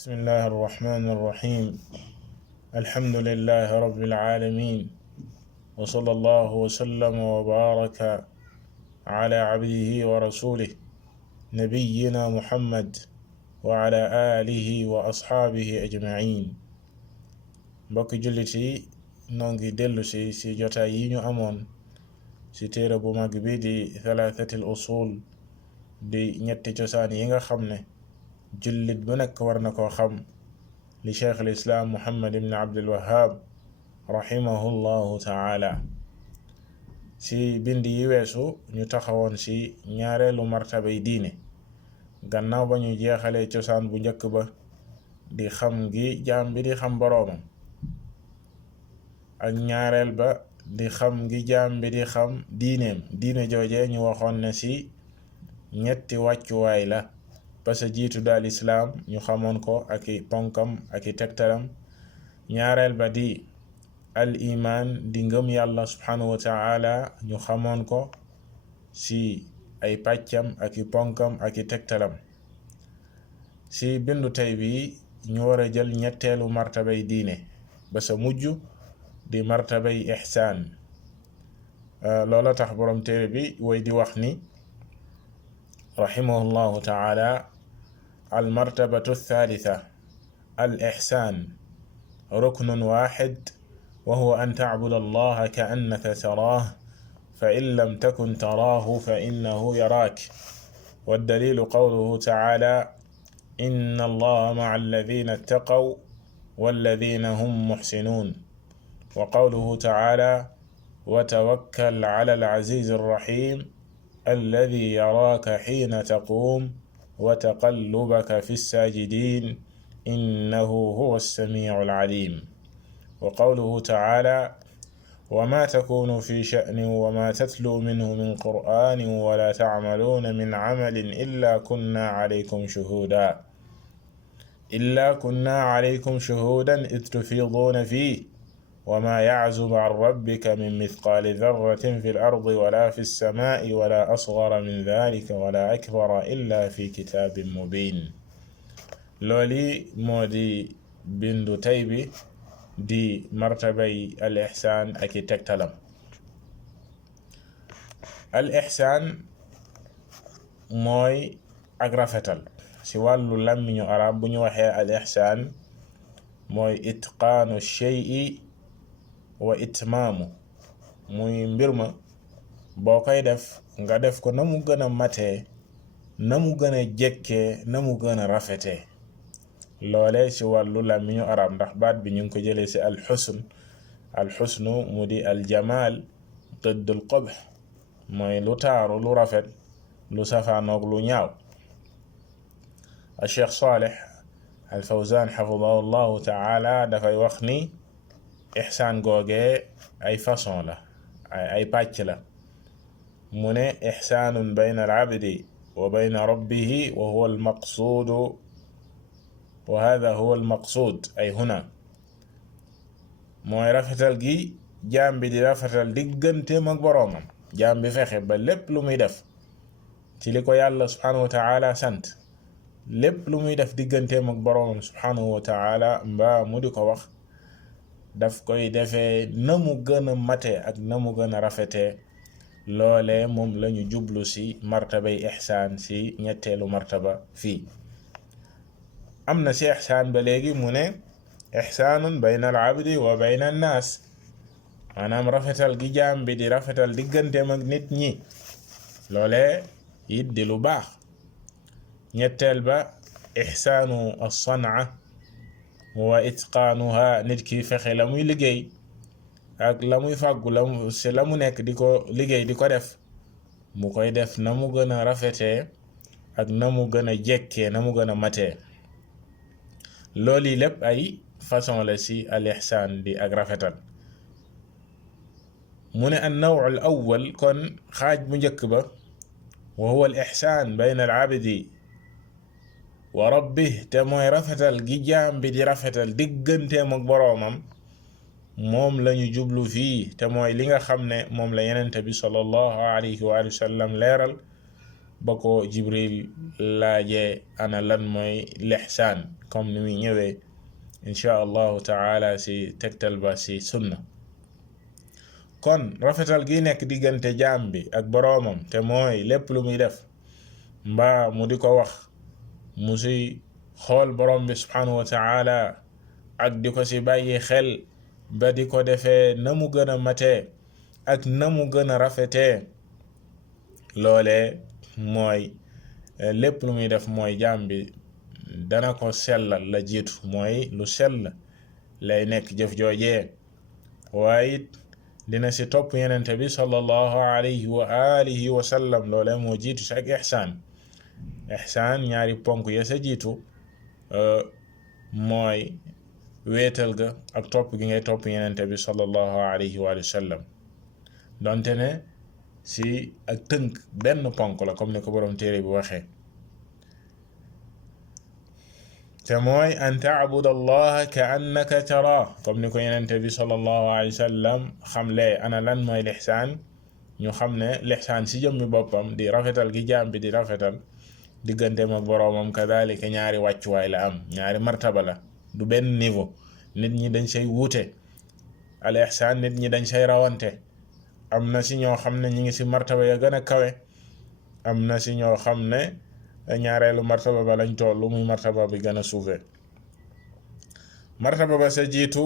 بسم الله الرحمن الرحيم. الحمد لله رب العالمين، وصلى الله وسلم وبارك على عبده ورسوله نبينا محمد وعلى آله وأصحابه أجمعين. mbokki jullit yi noo ngi dellu si jotaay yi ñu amoon si téere bu mag bi di thalathatil usul di ñetti cosaan yi nga xam ne jullit bu nekk war na koo xam li cheikh al islam muhammad ibn abdul wahhab rahimahullahu taala. si bind yi weesu ñu taxawoon si ñaareelu martabay diine gannaaw ba ñu jeexalee cosaan bu njëkk ba di xam gi jaam bi di xam boroomam, ak ñaareel ba di xam gi jaam bi di xam diine jooje ñu waxoon ne si ñetti wàccuwaay la. parce que jiitu daal islaam ñu xamoon ko ak i ponkam ak i tegtalam, ñaareel ba di al iman di ngëm yàlla subhanahu wa ta'ala ñu xamoon ko si ay pàccam ak i ponkam ak i tegtalam. si bindu tey bi ñu war a jël ñetteelu martabay diine ba sa mujj di martabay ihsaan. loola tax borom téere bi way di wax ni rahimahullahu ta'ala: al martabatu thalitha al ihsaan ruknun wahid wa huwa an ta'buda allaha ka'annaka taraah fa in lam takun taraahu fa innahu yaraak. waddalilu qawluhu ta'ala: inna allaha ma'a alladhina ittaqaw walladhina hum muhsinun. wa qawluhu ta'ala: wa tawakkal 'ala al-'azizi ar-rahim الذي يراك حين تقوم وتقلبك في الساجدين إنه هو السميع العليم. وقوله تعالى: وما تكون في شأن وما تتلو منه من قرآن ولا تعملون من عمل إلا كنا عليكم شهودا إذ تفيضون فيه وما يعزب عن ربك من مثقال ذرة في الأرض ولا في السماء ولا أصغر من ذلك ولا أكبر إلا في كتاب مبين. looli moo di bindu tey bi di martabay al ihsaan ak i tegtalam. al ihsaan mooy ak rafetal. si wàllu làmmiñu arab bu ñu waxee al ihsaan mooy itqaanu shay'i wa itmaamu, muy mbir ma boo koy def nga def ko na mu gën a matee, na mu gën a jekkee, na mu gën a rafetee. loole ci wàllu làmmiñu arab, ndax baat bi ñu ngi ko jëlee ci alxusnu mu di aljamaal diddul qabh, mooy lu taaru, lu rafet, lu safaanoog lu ñaaw. al cheikh Salih al Fawzan xafidahu llahu taala dafay wax ni ihsaan googee ay façon la, ay pàcc la. mu ne ihsaanun bayna al abdi wa bayna rabbihi wa huwa al maqsuudu wa hada huwa al maqsuud ay huna. mooy rafetal gi jaam bi di rafetal digganteem ak boroomam, jaam bi fexe ba lépp lu muy def ci li ko yàlla subhanahu wa ta'ala sant, lépp lu muy def digganteem ak boroomam subhanahu wa ta'ala mbaa mu di ko wax, daf koy defee na mu gën a mate ak na mu gën a rafetee. loole moom lañu jublu ci martabay ihsaan ci ñetteelu martaba fii. am na ci ihsaan ba léegi mu ne ihsaanun bayna al abdi wa bayna an naas, maanaam rafetal gi jaam bi di rafetal digganteem ak nit ñi, loole it di lu baax. ñetteel ba ihsaanu as-san'a wa itqaanuha, nit ki fexe la muy liggéey ak la muy fàggu la mu nekk di ko liggéey di ko def, mu koy def na mu gën a rafetee ak na mu gën a jekkee, na mu gën a matee. loolu lépp ay façon la ci al ihsaan di ak rafetal. mu ne an naw al awwal, kon xaaj bu njëkk ba, wa huwa al ihsaan bayna al abdi wa rabbih, te mooy rafetal gi jaam bi di rafetal digganteem ak boroomam, moom lañu jublu fii, te mooy li nga xam ne moom la yenente bi sallallahu alayhi wa sallam leeral ba ko Jibril laajee ana lan mooy lihsaan comme ni muy ñëwee insha allahu taala si tegtal ba si sunna. kon rafetal gi nekk diggante jaam bi ak boroomam te mooy lépp lu muy def mbaa mu di ko wax mu si xool borom bi subhanahu wa taala ak di ko si bàyyi xel ba di ko defee na mu gën a matee ak na mu gën a rafetee, loolee mooy lépp lu muy def mooy jaam bi dana ko sellal la jiitu, mooy lu sell lay nekk jëf joojee, waaye it dina si topp yenente bi sallallahu alayhi wa alihi wa sallam. loolee moo jiitu si ak ihsaan ñaari ponk ya sa jiitu mooy wéetal ga ak topp gi ngay topp yenente bi sallallahu alayhi wa sallam, donte ne si ak tënk benn ponk la comme ni ko borom téere bi waxee, te mooy an taabud allaha ka annaka taraah, comme ni ko yenente bi sallallahu alayhi wa sallam xamle ana lan mooy lihsaan. ñu xam ne lihsaan si jëmmi boppam di rafetal gi jaam bi di rafetal digganteem ak boroomam, kadalika ñaari wàccuwaay la am, ñaari martaba la, du benn niveau. nit ñi dañ say wuute, al ihsaan nit ñi dañ say rawante. am na si ñoo xam ne ñi ngi si martaba ya gën a kawe, am na si ñoo xam ne ñaareelu martaba ba lañ tollu, muy martaba bi gën a suufe. martaba ba sa jiitu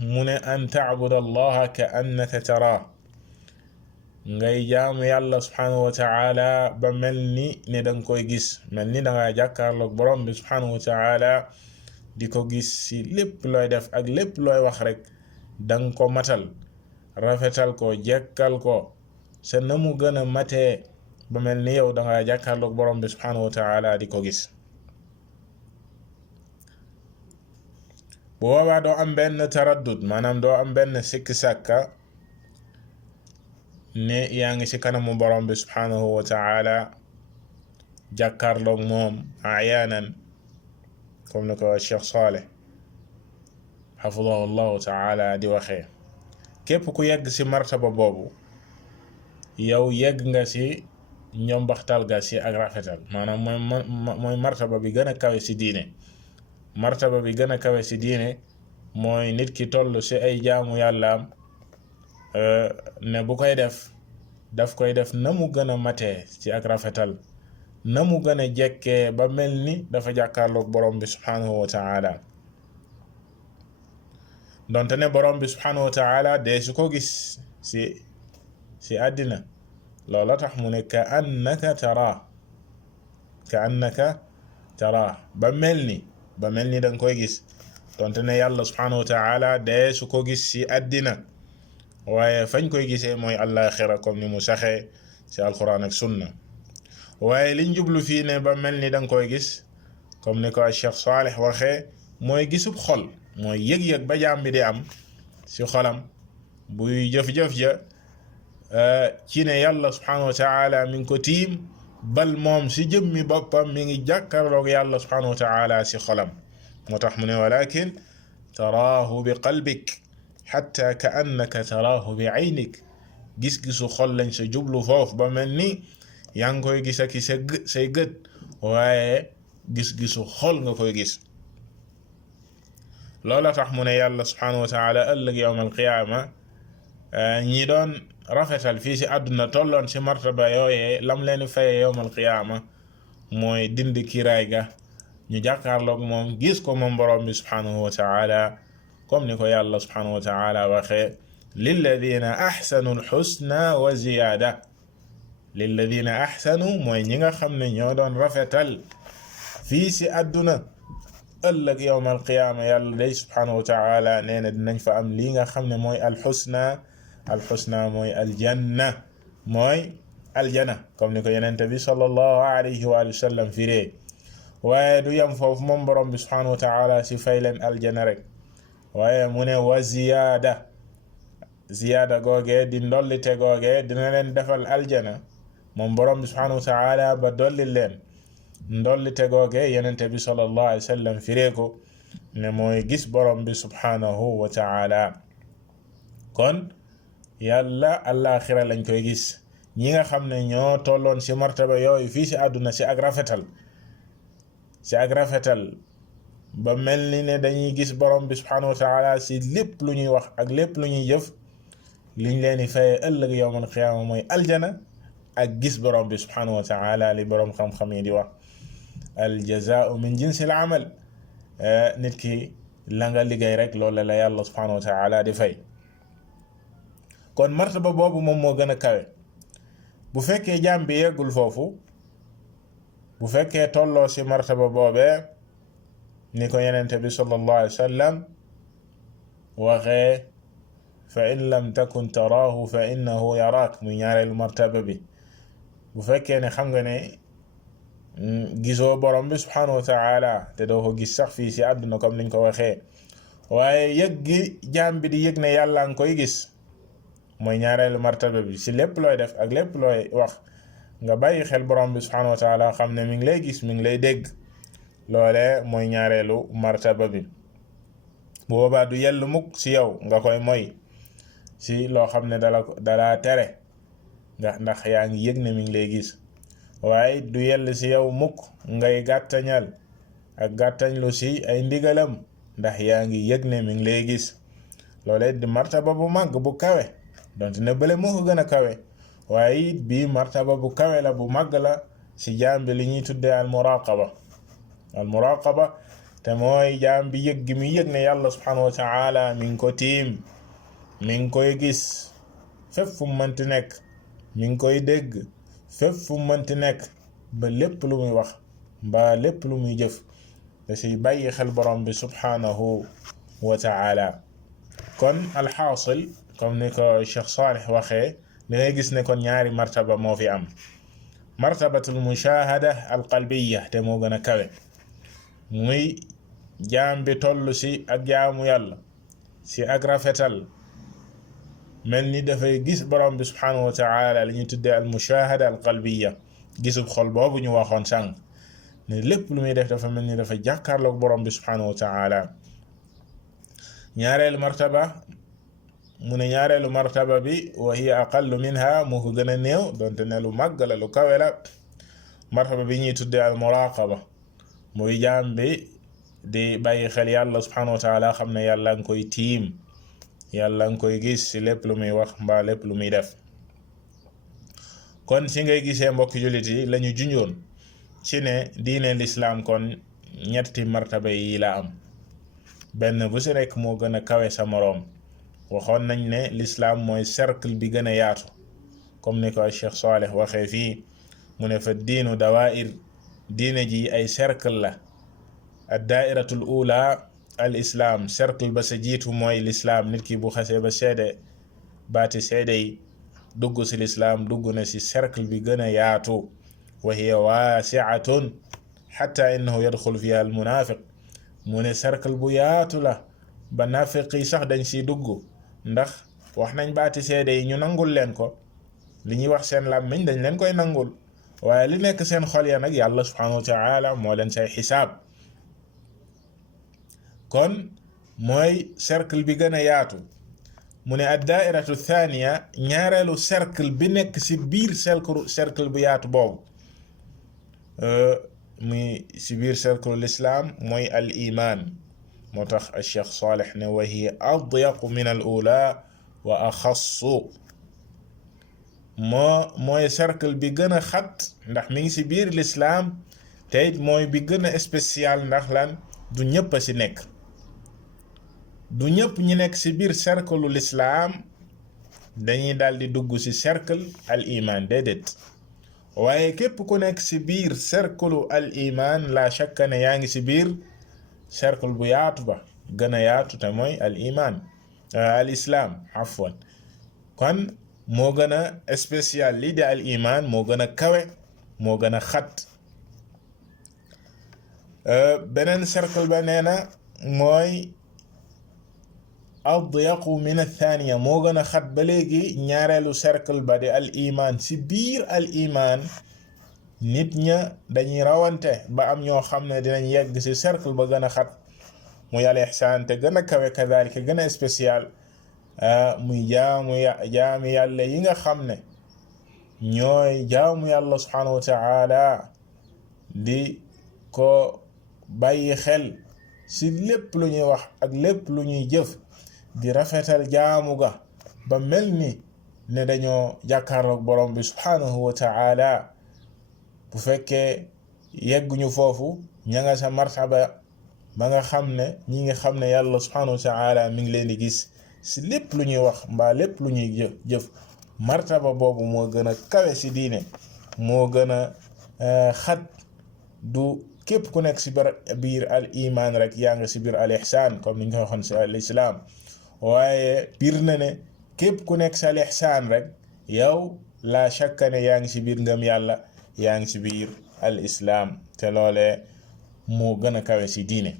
mu ne an taabud allaha ka annaka taraah, ngay jaamu yàlla subhanahu wa taala ba mel ni ne danga koy gis, mel ni danga jàkkaarloog borom bi subhanahu wa taala di ko gis si lépp looy def ak lépp looy wax rek danga ko matal, rafetal ko, jekkal ko sa na mu gën a matee ba mel ni yow danga jàkkaarloog borom bi subhanahu wa taala di ko gis. bu boobaa doo am benn taraddud, maanaam doo am benn sikki sàkka ne yaa ngi si kanamu borom bi subhanahu wa taala jàkkaarloog moom ayaanan, comme ni ko Cheikh Saleh xafidahu llahu taala di waxee. képp ku yegg si martaba boobu yow yegg nga si njombaxtal ga si ak rafetal, maanaam mooy martaba bi gën a kawe si diine. martaba bi gën a kawe si diine mooy nit ki toll si ay jaamu yàllaam ne bu koy def daf koy def na mu gën a matee ci ak rafetal, na mu gën a jekkee ba mel ni dafa jàkkaarloog borom bi subhanahu wa taala. donte ne borom bi subhanahu wa taala dee su ko gis si àddina, loola tax mu ne ka annaka taraah, ba mel ni danga koy gis. donte ne yàlla subhanahu wa taala dee su ko gis si àddina, waaye fañ koy gisee mooy àllaaxira comme ni mu saxee si alquran ak sunna. waaye liñ jublu fii ne ba mel ni danga koy gis, comme ni ko Cheikh Saleh waxee, mooy gisub xol, mooy yëg-yëg ba jaam bi di am si xolam buy jëf-jëf ja ci ne yàlla subhanahu wa taala mi ngi ko tiim, bal moom si jëmmi boppam mi ngi jàkkaarloog yàlla subhanahu wa taala si xolam. moo tax mu ne walakin taraahu bi qalbik xatta ka annaka taraahu bi aynik, gis-gisu xol lañ sa jublu foofu ba mel ni yaa ngi koy gis ak say gët, waaye gis-gisu xol nga koy gis. loola tax mu ne yàlla subhanahu wa taala ëllëg yawm alqiyaama ñi doon rafetal fii si àdduna tolloon si martaba yooyee lam leen faye yawm alqiyaama mooy dindi kiraay ga, ñu jàkkaarloog moom gis ko moom borom bi subhanahu wa taala, comme ni ko yàlla subhanahu wa taala waxee lilladina ahsanu alxusna wa ziyaada. lilladina ahsanu mooy ñi nga xam ne ñoo doon rafetal fii si àdduna, ëllëg yawm alqiyaama yàlla day subhanahu wa taala nee na dinañ fa am lii nga xam ne mooy alxusna mooy aljanna, mooy aljana, comme ni ko yenente bi sallallahu alayhi wa sallam firee. waaye du yam foofu moom borom bi subhanahu wa taala si fay leen aljana rek, waaye mu ne wa ziyaada googee di ndollite googee dina leen defal aljana moom borom bi subhanahu wa taala ba dolli leen ndollite googee yenente bi sallallahu alayhi wa sallam firee ko ne mooy gis borom bi subhanahu wa taala. kon yàlla àllaaxira lañ koy gis ñi nga xam ne ñoo tolloon ci martaba yooyu fii ci àdduna ci ak rafetal ba mel ni ne dañuy gis borom bi subhanahu wa taala ci lépp lu ñuy wax ak lépp lu ñuy jëf liñ leen di fayee ëllëg yawmal qiyaama mooy aljana ak gis borom bi subhanahu wa taala li borom xam-xam yi di wax al jazaa'u min jinsil amal nit ki la nga liggéey rek loolu la yàlla subhanahu wa taala di fay. kon martaba boobu moom moo gën a kawe bu fekkee jaam bi yeggul foofu bu fekkee tolloo ci martaba boobee ni ko yenente bi sallallahu alayhi wa sallam waxee fa in lam takun taraahu fa innahu yaraak muy ñaareelu martaba bi bu fekkee ne xam nga ne gisoo borom bi subhanahu wa taala te doo ko gis sax fii ci àdduna comme niñ ko waxee waaye yëg gi jaam bi di yëg ne yàlla nga koy gis mooy ñaareelu martaba bi ci lépp looy def ak lépp looy wax nga bàyyi xel borom bi subhanahu wa taala xam ne mi ngi lay gis mi ngi lay dégg loole mooy ñaareelu martaba bi bu boobaa du yellu mukk ci yow nga koy moy ci loo xam ne dala tere ndax yaa ngi yëg ne mi ngi lay gis waaye du yell ci yow mukk ngay gàttañal ak gàttañlu ci ay ndigalam ndax yaa ngi yëg ne mi ngi lay gis loolee di martaba bu màgg bu kawe donte ne bële moo ko gën a kawe waaye it bii martaba bu kawe la bu màgg la ci jaam bi li ñuy tuddee al muraqaba te mooy jaam bi yëg gi muy yëg ne yàlla subhanahu wa taala mi ngi ko tiim mi ngi koy gis fépp fu mu mënti nekk mi ngi koy dégg fépp fu mu mënti nekk ba lépp lu muy wax mbaa lépp lu muy jëf da ciy bàyyi xel borom bi subhanahu wa taala kon alxaasil comme ni ko Cheikh Salih waxee da ngay gis ne kon ñaari martaba moo fi am martabatul mushahada al qalbiya te moo gën a kawe muy jaam bi toll ci ak jaamu yàlla ci ak rafetal mel ni dafay gis borom bi subhanahu wa taala li ñuy tuddee al mushahada al qalbiya gisub xol boobu ñu waxoon sànq ne lépp lu muy def dafa mel ni dafa jàkkaarloog borom bi subhanahu wa taala ñaareelu martaba mu ne ñaareelu martaba bi wa hiya aqallu minha moo ko gën a néew donte ne lu màgg la lu kawe la martaba bi ñuy tuddee al muraqaba muy jaam bi di bàyyi xel yàlla subhanahu wa taala xam ne yàlla nga koy tiim yàlla nga koy gis ci lépp lu muy wax mbaa lépp lu muy def kon ci ngay gisee mbokki jullit yi lañu junjoon ci ne diine lislaam kon ñetti martaba yi la am benn bu ci rekk moo gën a kawe sa moroom waxoon nañ ne lislaam mooy cercle bi gën a yaatu comme ni ko Cheikh Salih waxee fii mu ne fa diinu dawaa'ir diine ji ay cercle la ad daairatul ula al islaam cercle ba sa jiitu mooy lislaam nit ki bu xasee ba seede baati seede yi dugg ci lislaam dugg na ci cercle bi gën a yaatu wa hiya waasi'atun xatta innahu yadxul fiha al munaafiq mu ne cercle bu yaatu la ba naafiq yi sax dañ ciy dugg ndax wax nañ baati seede yi ñu nangul leen ko li ñuy wax seen làmmiñ dañ leen koy nangul waaye li nekk seen xol ya nag yàlla subhanahu wa taala moo leen say xisaab kon mooy cercle bi gën a yaatu mu ne ad daairatu thaniya ñaareelu cercle bi nekk ci biir cercle bu yaatu boobu muy ci biir cercle l'islam mooy al iman moo tax al Cheikh Salih ne wa hiya adyaqu min al ula wa axassu mooy cercle bi gën a xat ndax mi ngi ci biir l'islam te it mooy bi gën a spécial ndax lan du ñëpp a ci nekk du ñëpp ñi nekk ci biir cercle l'islam dañuy daal di dugg ci cercle al iman déedéet waaye képp ku nekk ci biir cercle al iman la shakka ne yaa ngi ci biir cercle bu yaatu ba gën a yaatu te mooy al iman al islam afwan kon moo gën a spécial lii di al iman moo gën a kawe moo gën a xat beneen cercle ba nee na mooy adyaqu min athaniya moo gën a xat ba léegi ñaareelu cercle ba di al iman ci biir al iman nit ña dañuy rawante ba am ñoo xam ne dinañ yegg ci cercle ba gën a xat muy al ihsaan te gën a kawe kadhalika gën a spécial muy jaami yàlla yi nga xam ne ñooy jaamu yàlla subhanahu wa ta'ala di ko bàyyi xel ci lépp lu ñuy wax ak lépp lu ñuy jëf di rafetal jaamu ga ba mel ni ne dañoo jàkkaarloog borom bi subhanahu wa ta'ala. bu fekkee yegguñu foofu ña nga sa martaba ba nga xam ne ñi nga xam ne yàlla subhanahu wa ta'ala mi ngi leen di gis ci lépp lu ñuy wax mbaa lépp lu ñuy jëf martaba boobu moo gën a kawe ci diine, moo gën a xat. du képp ku nekk ci biir al iman rek yaa ngi ci biir al ihsan comme ni ñu ko waxoon ci al islam, waaye biir na ne képp ku nekk ci al ihsan rek yow la shakka ne yaa ngi ci biir ngëm yàlla, yaa ngi ci biir al islam, te loolee moo gën a kawe ci diine.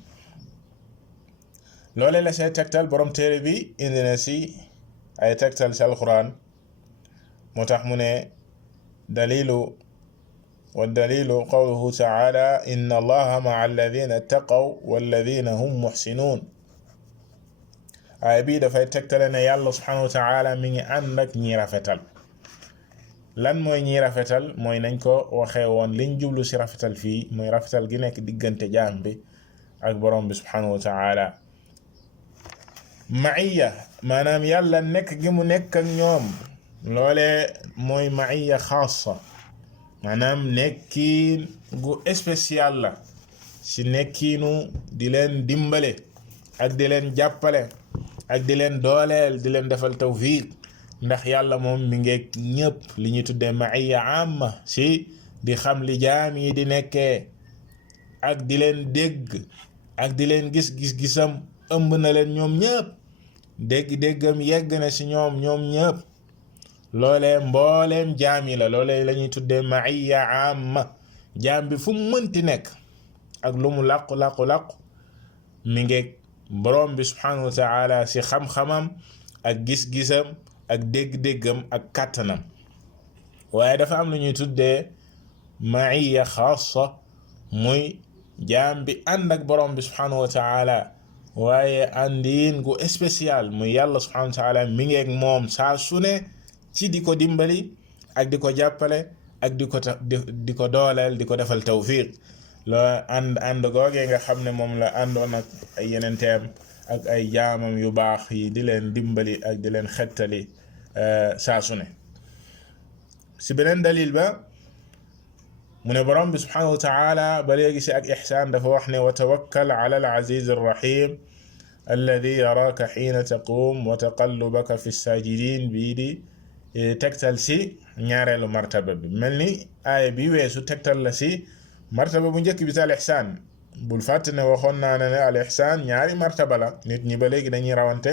loolee la say tegtal borom téere bi indi na ci ay tegtal ci alquran, moo tax mu ne والدليل قوله تعالى إن الله مع الذين اتقوا والذين هم محسنون. aaya bii dafay tegtale ne yàlla subhanahu wa ta'ala mi ngi ànd ak ñi rafetal. lan mooy ñi rafetal? mooy nañ ko waxee woon liñ jublu ci rafetal fii mooy rafetal gi nekk diggante jaam bi ak borom bi subhanahu wa ta'ala. ma'iyya maanaam yàlla nekk gi mu nekk ak ñoom, loolee mooy ma'iyya xaasa, maanaam nekkiin gu spécial la ci nekkiinu di leen dimbale ak di leen jàppale ak di leen dooleel, di leen defal tawfiq, ndax yàlla moom mi ngeeg ñëpp. li ñuy tuddee ma'iyya amma ci di xam li jaam yi di nekkee ak di leen dégg ak di leen gis-gisam ëmb na leen ñoom ñëpp, dégg-déggam yegg na ci ñoom ñëpp. loolee mbooleem jaam yi la, loolee la ñuy tuddee ma'iyya amma. jaam bi fu mu mënti nekk ak lu mu làqu mi ngeeg borom bi subhanahu wa ta'ala ci xam-xamam ak gis-gisam ak dégg-déggam ak kàttanam. waaye dafa am lu ñuy tuddee ma'iyya xaasa, muy jaam bi ànd ak borom bi subhanahu wa ta'ala, waaye àndiin gu spécial, muy yàlla subhanahu wa ta'ala mi ngeeg moom saa su ne ci di ko dimbali ak di ko jàppale ak di ko dooleel, di ko defal tawfiq. loo ànd googee nga xam ne moom la àndoon ak ay yenenteem ak ay jaamam yu baax yi di leen dimbali ak di leen xettali saa su ne. si beneen dalil ba mu ne borom bi subhanahu wa ta'ala ba léegi si ak ihsaan dafa wax ne wa tawakkal ala al aziz ar rahim alladi yaraaka xiina taquum wa taqallubaka fi sajidin bii di tegtal si ñaareelu martaba bi. mel ni aaya bi weesu tegtal la si martaba bu njëkk bi si al ihsaan. bul fàtte ne waxoon naa ne al ihsaan ñaari martaba la, nit ñi ba léegi dañuy rawante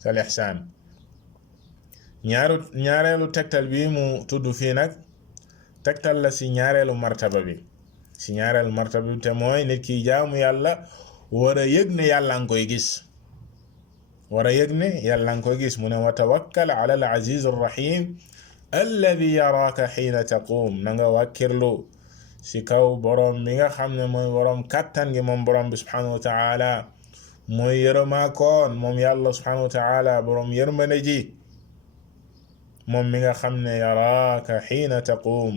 si al ihsaan. ñaareelu tegtal bi mu tudd fii nag tegtal la si ñaareelu martaba bi, si ñaareelu martaba bi te mooy nit ki jaamu yàlla war a yëg ne yàlla nga koy gis, war a yëg ne yàlla nga koy gis. mu ne wa tawakkal ala al aziz ar rahim alladi yaraaka xiina taquum. na nga wàkkirlu si kaw borom bi nga xam ne mooy borom kàttan gi, moom borom bi subhanahu wa ta'ala mooy yërëmaakoon, moom yàlla subhanahu wa ta'ala borom yërmande ji, moom mi nga xam ne yaraaka xiina taquum,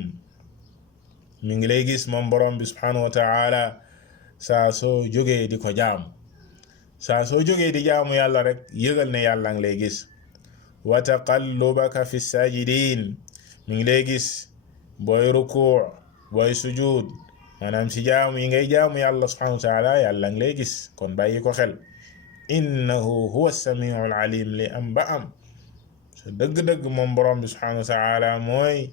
mi ngi lay gis moom borom bi subhanahu wa ta'ala saa soo jógee di ko jaamu. saa soo jógee di jaamu yàlla rek yëgal ne yàlla ngi lay gis. wa taqallubaka fi sajidin, mi ngi lay gis booy rukuu, booy sujud, maanaam si jaamu yi ngay jaamu yàlla subhanahu wa ta'ala yàlla ngi lay gis, kon bàyyi ko xel. innahu huwa as-sami'u al-alim, li am ba am so dëgg-dëgg moom borom bi subhanahu wa ta'ala mooy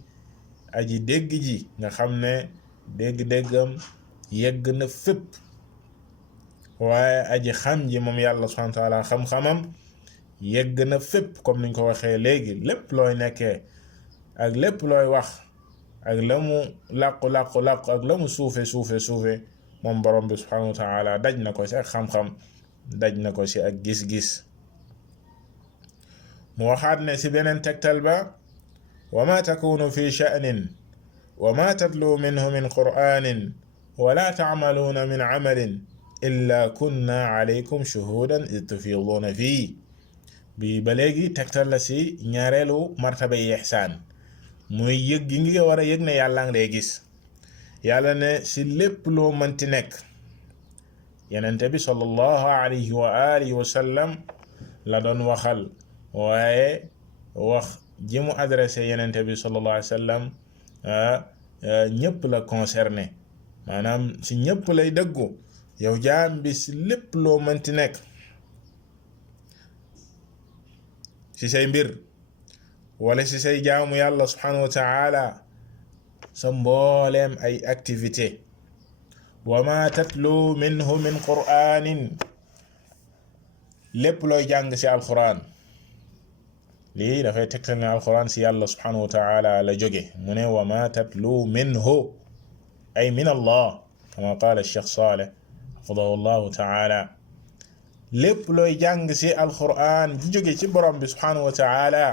aji dégg ji, nga xam ne dégg-déggam yegg na fépp, waaye aji xam ji moom yàlla subhanahu wa ta'ala xam-xamam yegg na fépp. comme niñ ko waxee léegi, lépp looy nekkee ak lépp looy wax ak la mu làqu ak la mu suufe moom borom bi subhanahu wa ta'ala daj na ko ci ak xam-xam, daj na ko ci ak gis-gis. mu waxaat ne ci beneen tegtal ba wa ma takunu fi sha'nin wa ma tatlu minhu min qur'anin wa la ta'maluna min amalin illa kunna alaykum shuhudan id tufiduna fii. bi ba léegi tegtal la ci ñaareelu martaba yi ihsaan, muy yëg gi nga war a yëg ne yàlla ngi lay gis. yàlla ne si lépp loo mënti nekk. yenente bi sallallahu alayhi wa alihi wa sallam la doon waxal, waaye wax ji mu adressé yenente bi sallallahu alayhi wa sallam ñëpp la concerné, maanaam si ñëpp lay dëggu. yow jaam bi si lépp loo mënti nekk si say mbir wala si say jaamu yàlla subhanahu wa ta'ala, sa mbooleem ay activité. wa ma tatlu minhu min qur'anin, lépp looy jàng si alquran. lii dafay tegtal ne alquran si yàlla subhanahu wa ta'ala la jóge. mu ne wa ma tatlu minhu ay min allah, kama qaala Cheikh Saleh hafadahu llahu ta'ala. lépp looy jàng si alquran ji jóge ci borom bi subhanahu wa ta'ala.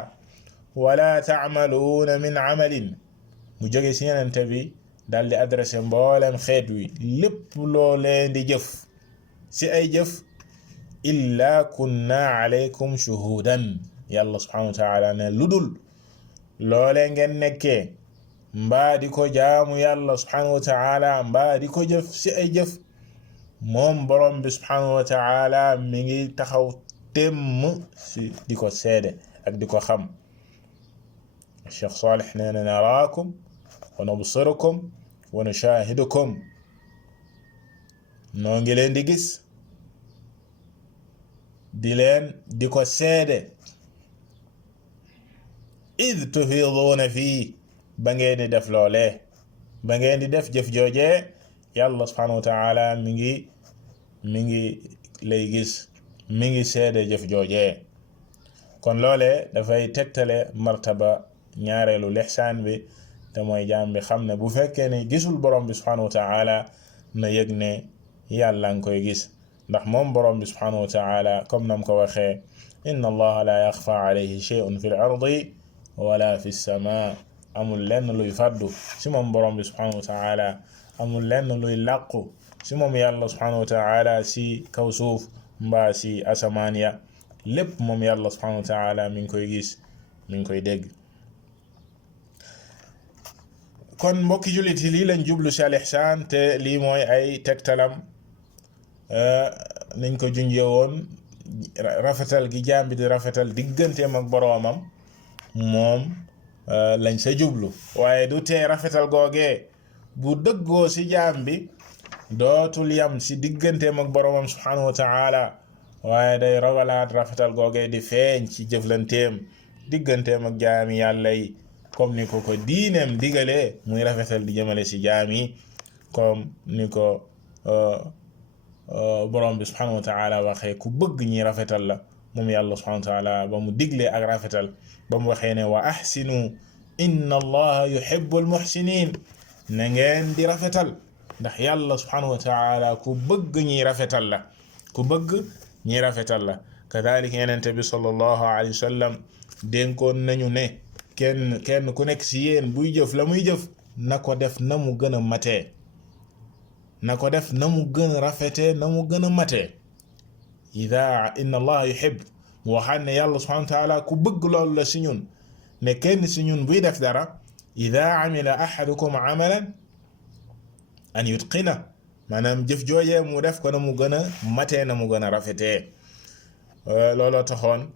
wala ta'maluuna min amalin, mu jóge si yenente bi daal di adressé mboolem xeet wi. lépp loo leen di jëf si ay jëf, illa kunna alaykum shuhudan, yàlla subhanahu wa ta'ala ne ludul loolee ngeen nekkee mbaa di ko jaamu yàlla subhanahu wa ta'ala, mbaa di ko jëf si ay jëf, moom borom bi subhanahu wa ta'ala mi ngi taxaw temm si di ko seede ak di ko xam. Cheikh Salih nee na naraakum wa nabsirukum wa nushahidukum, noo ngi leen di gis di ko seede. id tufiduuna fii, ba ngeen di def loolee, ba ngeen di def jëf joojee, yàlla subhanahu wa ta'ala mi ngi lay gis, mi ngi seede jëf joojee. kon loolee dafay tegtale martaba ñaareelu lihsaan bi, te mooy jaam bi xam ne bu fekkee ne gisul borom bi subhanahu wa ta'ala, na yëg ne yàlla nga koy gis. ndax moom borom bi subhanahu wa ta'ala comme nam ko waxee, inna allaha la yaxfa alayhi shay'un fi l-ardi wala fi s-samaa, amul lenn luy faddu si moom borom bi subhanahu wa ta'ala, amul lenn luy làqu si moom yàlla subhanahu wa ta'ala si kaw suuf mbaa si asamaan ya. lépp moom yàlla subhanahu wa ta'ala mi ngi koy gis, mi ngi koy dégg. kon mbokki jullit yi lii lañ jublu si al ihsaan, te lii mooy ay tegtalam. niñ ko junjee woon, rafetal gi jaam bi di rafetal digganteem ak boroomam moom lañ sa jublu, waaye du tee rafetal googee bu dëggoo si jaam bi dootul yam si digganteem ak boroomam subhanahu wa ta'ala, waaye day rawalaat rafetal googee di feeñ ci jëflanteem digganteem ak jaami yàlla yi, comme ni ko diineem digalee muy rafetal di jëmale si jaam yi, comme ni ko borom bi subhanahu wa ta'ala waxee ku bëgg ñi rafetal la moom yàlla subhanahu wa ta'ala ba mu diglee ak rafetal, ba mu waxee ne wa ahsinu inna allaha yuhibbul muhsinin, na ngeen di rafetal ndax yàlla subhanahu wa ta'ala ku bëgg ñi rafetal la, ku bëgg ñi rafetal la. kadhalika yenente bi sallallahu alayhi wa sallam dénkoon nañu ne kenn ku nekk si yéen buy jëf la muy jëf na ko def na mu gën a matee, na ko def na mu gën a rafetee, na mu gën a matee. inna allaha yuhib, mu waxaat ne yàlla subhanahu wa ta'ala ku bëgg loolu la si ñun, ne kenn si ñun buy def dara, ida amila ahadukum amalan an yutqina, maanaam jëf joojee mu def ko na mu gën a matee, na mu gën a rafetee. looloo taxoon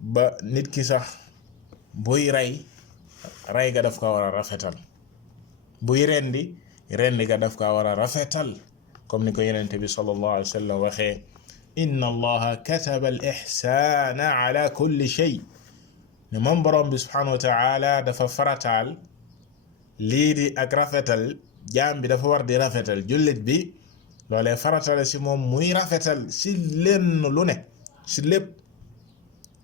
ba nit ki sax buy rey ga daf ko war a rafetal, buy rendi ga daf ko war a rafetal, comme ni ko yenente bi sallallahu alayhi wa sallam waxee, inna allaha kataba al ihsana ala kulli shay, ne moom borom bi subhanahu wa ta'ala dafa farataal lii di ak rafetal. jaam bi dafa war di rafetal, jullit bi loolee faratale si moom muy rafetal si lenn lu ne, si lépp.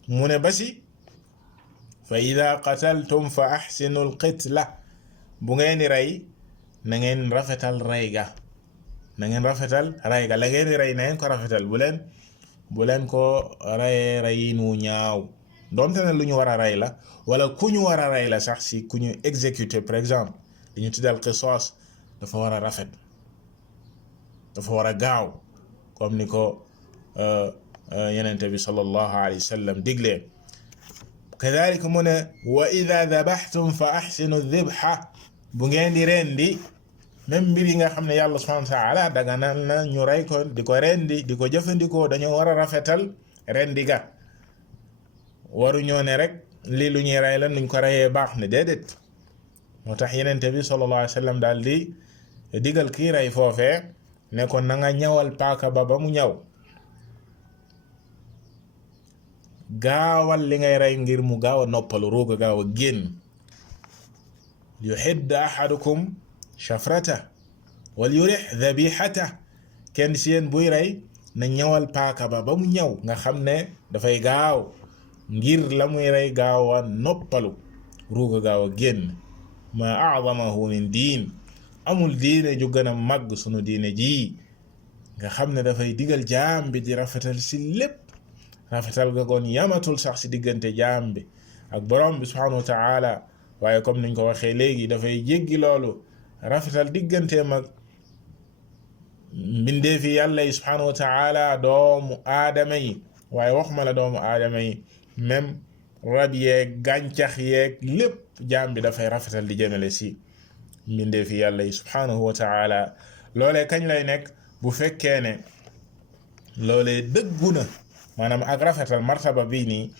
mu ne ba si fa ida qataltum fa ahsinu al qitla, bu ngeen di rey na ngeen rafetal rey ga, na ngeen rafetal rey ga, la ngeen di rey na ngeen ko rafetal, bu leen ko reyee reyin wu ñaaw, donte ne lu ñu war a rey la wala ku ñu war a rey la sax, si ku ñu exécuter par exemple li ñu tuddal qisaas, dafa war a rafet, dafa war a gaaw, comme ni ko yenente bi sallallahu alayhi wa sallam diglee. kadhalika mu ne wa ida dabaxtum fa axsinu dibxa bu ngeen di rendi même mbir yi nga xam ne yàlla subhanahu wa taala daganal na ñu rey ko di ko rendi di ko jëfandikoo dañoo war a rafetal rendi ga waru ñoo ne rek lii lu ñuy rey la nuñ ko reyee baax ne déedéet moo tax yenente bi sallallahu alayhi wa sallam daal di digal kii rey foofee ne ko na nga ñawal paaka ba mu ñaw gaawal li ngay rey ngir mu gaaw a noppalu ruuga gaaw a génn yuhidd ahadukum shafrata wal yurih dhabihata kenn si yéen buy rey na ñawal paaka ba mu ñaw nga xam ne dafay gaaw ngir la muy rey gaaw a noppalu ruuga gaaw a génn ma a'zamahu min diin amul diine ju gën a màgg sunu diine ji nga xam ne dafay digal jaam bi di rafetal si lépp rafetal ga goon yamatul sax si diggante jaam bi ak borom bi subhanahu wa ta'ala waaye comme niñ ko waxee léegi dafay jéggi loolu rafetal digganteem ak mbindeefi yàlla yi subhanahu wa ta'ala doomu aadama yi waaye waxuma la doomu aadama yi même rab yeeg gàncax yeeg lépp jaam bi dafay rafetal di jëmale si mbindeefi yàlla yi subhanahu wa ta'ala loolee kañ lay nekk bu fekkee ne loolee dëggu na maanaam ak rafetal martaba bii nii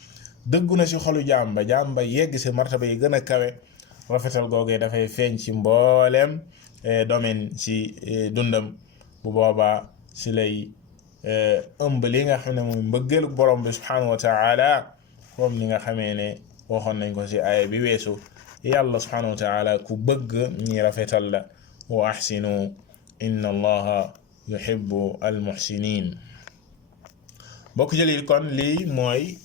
dëggu na si xolu jaam ba yegg si martaba yi gën a kawe rafetal googee dafay feeñ ci mbooleem domaine si dundam bu boobaa si lay ëmb li nga xam ne mooy mbëggeelu borom bi subhanahu wa ta'ala comme ni nga xamee ne waxoon nañ ko si aaya bi weesu yàlla subhanahu wa ta'ala ku bëgg ñi rafetal la wa ahsinu inna allaha yuhibbu almuhsinin bokk jëlil kon lii mooy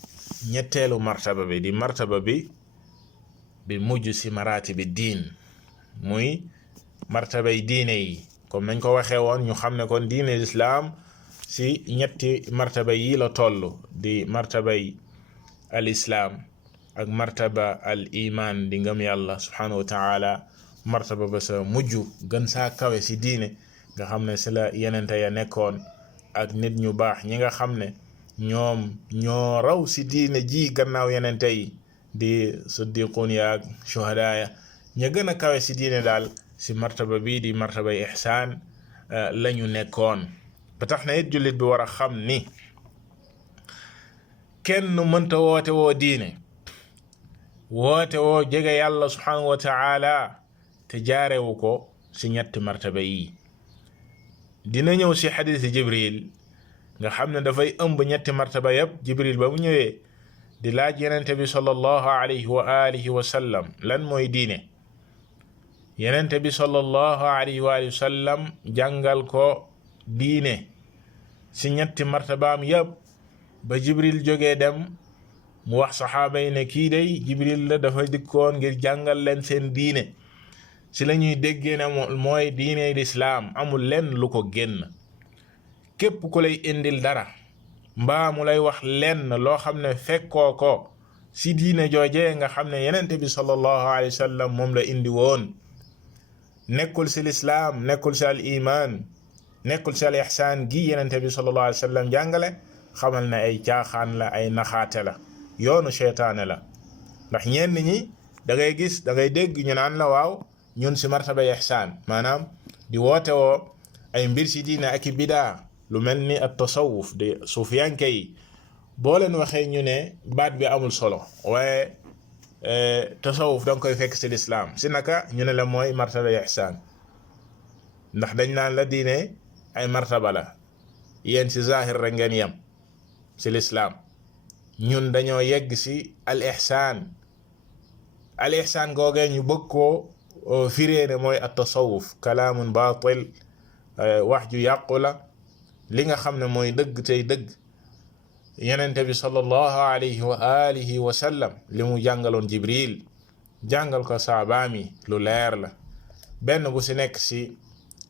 ñetteelu martaba bi di martaba bi mujj si maraati bi diin muy martabay diine yi comme nañ ko waxee woon ñu xam ne kon diine lislaam si ñetti martaba yi la toll di martabay al islaam ak martaba al iman di ngëm yàlla subhanahu wa ta'ala martaba ba sa mujj gën saa kawe si diine nga xam ne si la yenente ya nekkoon ak nit ñu baax ñi nga xam ne ñoom ñoo raw si diine ji gannaaw yenente yi di siddiqun ya ak shuhada ya ña gën a kawe si diine daal si martaba bii di martabay ihsaan lañu nekkoon ba tax na it jullit bi war a xam ni kenn mënta woote woo diine woote woo jege yàlla subhanahu wa ta'ala te jaarewu ko si ñetti martaba yi dina ñëw si xadiisi jibril nga xam ne dafay ëmb ñetti martaba yépp jibril ba mu ñëwee di laaj yenente bi sallallahu alayhi wa alihi wa sallam lan mooy diine yenente bi sallallahu alayhi wa alihi wa sallam jàngal ko diine si ñetti martabaam yépp ba jibril jógee dem mu wax saxaaba yi ne kii day jibril la dafa dikkoon ngir jàngal leen seen diine si la ñuy déggee ne mooy diine lislaam amul lenn lu ko génn képp ku lay indil dara mbaa mu lay wax lenn loo xam ne fekkoo ko si diine joojee nga xam ne yenente bi sallallahu alayhi wa sallam moom la indi woon nekkul si lislaam nekkul si al iman nekkul si al ihsaan gi yenente bi sallallahu alayhi wa sallam jàngale xamal ne ay caaxaan la ay naxaate la yoonu seytaane la ndax ñenn ñi da ngay gis da ngay dégg ñu naan la waaw ñun si martaba ihsaan maanaam di woote woo ay mbir si diine ak i bidaa lu mel ni at tasawuf de suufiyanke yi boo leen waxee ñu ne baat bi amul solo waaye tasawuf da nga koy fekk si lislaam si naka ñu ne la mooy martaba ihsaan ndax dañ naan la diine ay martaba la yéen si zahir rek ngeen yem si lislaam ñun dañoo yegg si al ihsaan googee ñu bëgg koo firee ne mooy at tasawuf kalaamun baatil wax ju yàqu la li nga xam ne mooy dëgg tey dëgg yenente bi sallallahu alayhi wa alihi wa sallam li mu jàngaloon jibril jàngal ko saabaami lu leer la benn bu si nekk si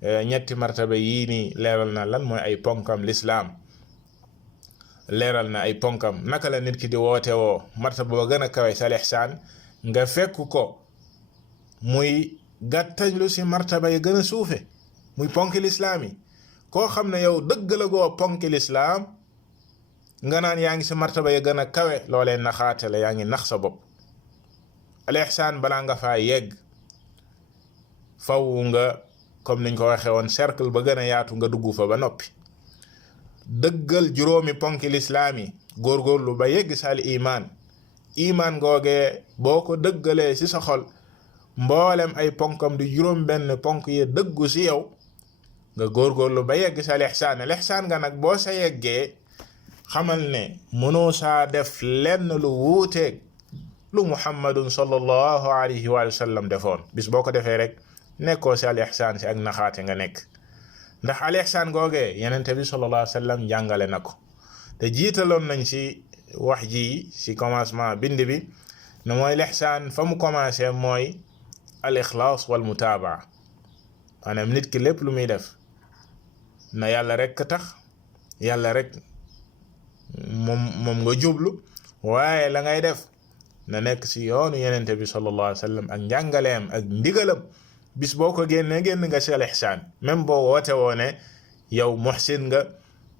ñetti martaba yii nii leeral na lan mooy ay ponkam lislaam leeral na ay ponkam naka la nit ki di woote woo martaba ba gën a kawe sa ihsaan nga fekk ko muy gàttañlu si martaba yi gën a suufe muy ponki lislaam yi koo xam ne yow dëgg la goo ponki lislaam nga naan yaa ngi si martaba ya gën a kawe loolee naxaate la, yaa ngi nax sa bopp. al ihsaan balaa nga faa yegg faw nga comme niñ ko waxee woon cercle ba gën a yaatu nga dugg fa ba noppi, dëggal juróomi ponki lislaam yi, góorgóorlu ba yegg sa al iman googee boo ko dëggalee ci sa xol, mboolem ay ponkam di juróom benn ponk yi dëggu ci yow, nga góorgóorlu ba yegg sa al ihsaan nga nag boo sa yeggee xamal ne mënoo saa def lenn lu wuuteeg lu muhammadun sallallahu alayhi wa sallam defoon. bis boo ko defee rek nekkoo si al ihsaan, si ak naxaate nga nekk. ndax al ihsaan googee yenente bi sallallahu alayhi wa sallam jàngale na ko, te jiitaloon nañ si wax ji si commencement bind bi ne mooy al ihsaan fa mu commencé mooy al ixlaas wal mutaabaa. maanaam nit ki lépp lu muy def na yàlla rek tax, yàlla rek moom nga jublu, waaye la ngay def na nekk si yoonu yenente bi sallallahu alayhi wa sallam ak njàngaleem ak ndigalam. bis boo ko génnee génn nga si al ihsaan, même boo woote woone yow muhsin nga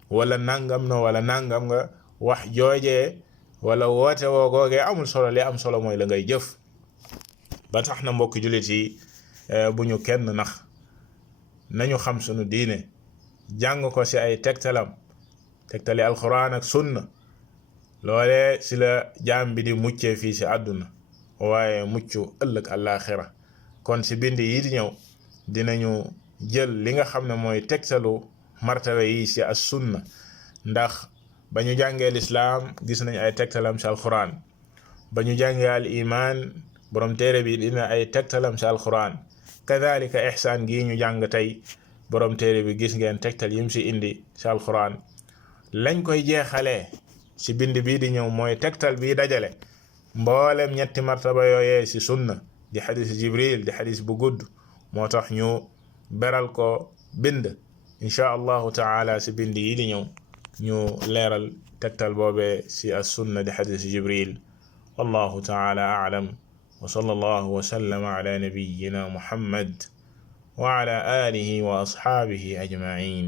wala nangam na wala nangam nga, wax joojee wala woote woo googee amul solo. li am solo mooy la ngay jëf. ba tax na mbokk jullit yi, bu ñu kenn nax, nañu xam sunu diine, jàng ko si ay tegtali alquran ak sunna. loolee si la jaam bi di muccee fii si àdduna, waaye mucc ëllëg àllaaxira. kon si bind yi di ñëw dinañu jël li nga xam ne mooy tegtalu martaba yi si as sunna, ndax ba ñu jàngee lislaam gis nañ ay tegtalam si alquran, ba ñu jàngee al iman borom téere bi dina ay tegtalam si alquran, kadhalika ihsaan gii ñu jàng tey borom téere bi gis ngeen tegtal yim si indi si alquran. lañ koy jeexalee si bind bii di ñëw mooy tegtal bii dajale mboolem ñetti martaba yooyee si sunna, di xadis jibril, di xadis bu gudd, moo tax ñu beral ko bind. insha allahu taala si bind yi di ñëw ñu leeral tegtal boobee si as sunna di xadis jibril. wallahu taala a'lam, wa sallallahu wa sallama ala nabiyyina muhammad wa ala alihi wa ashabihi ajma'in.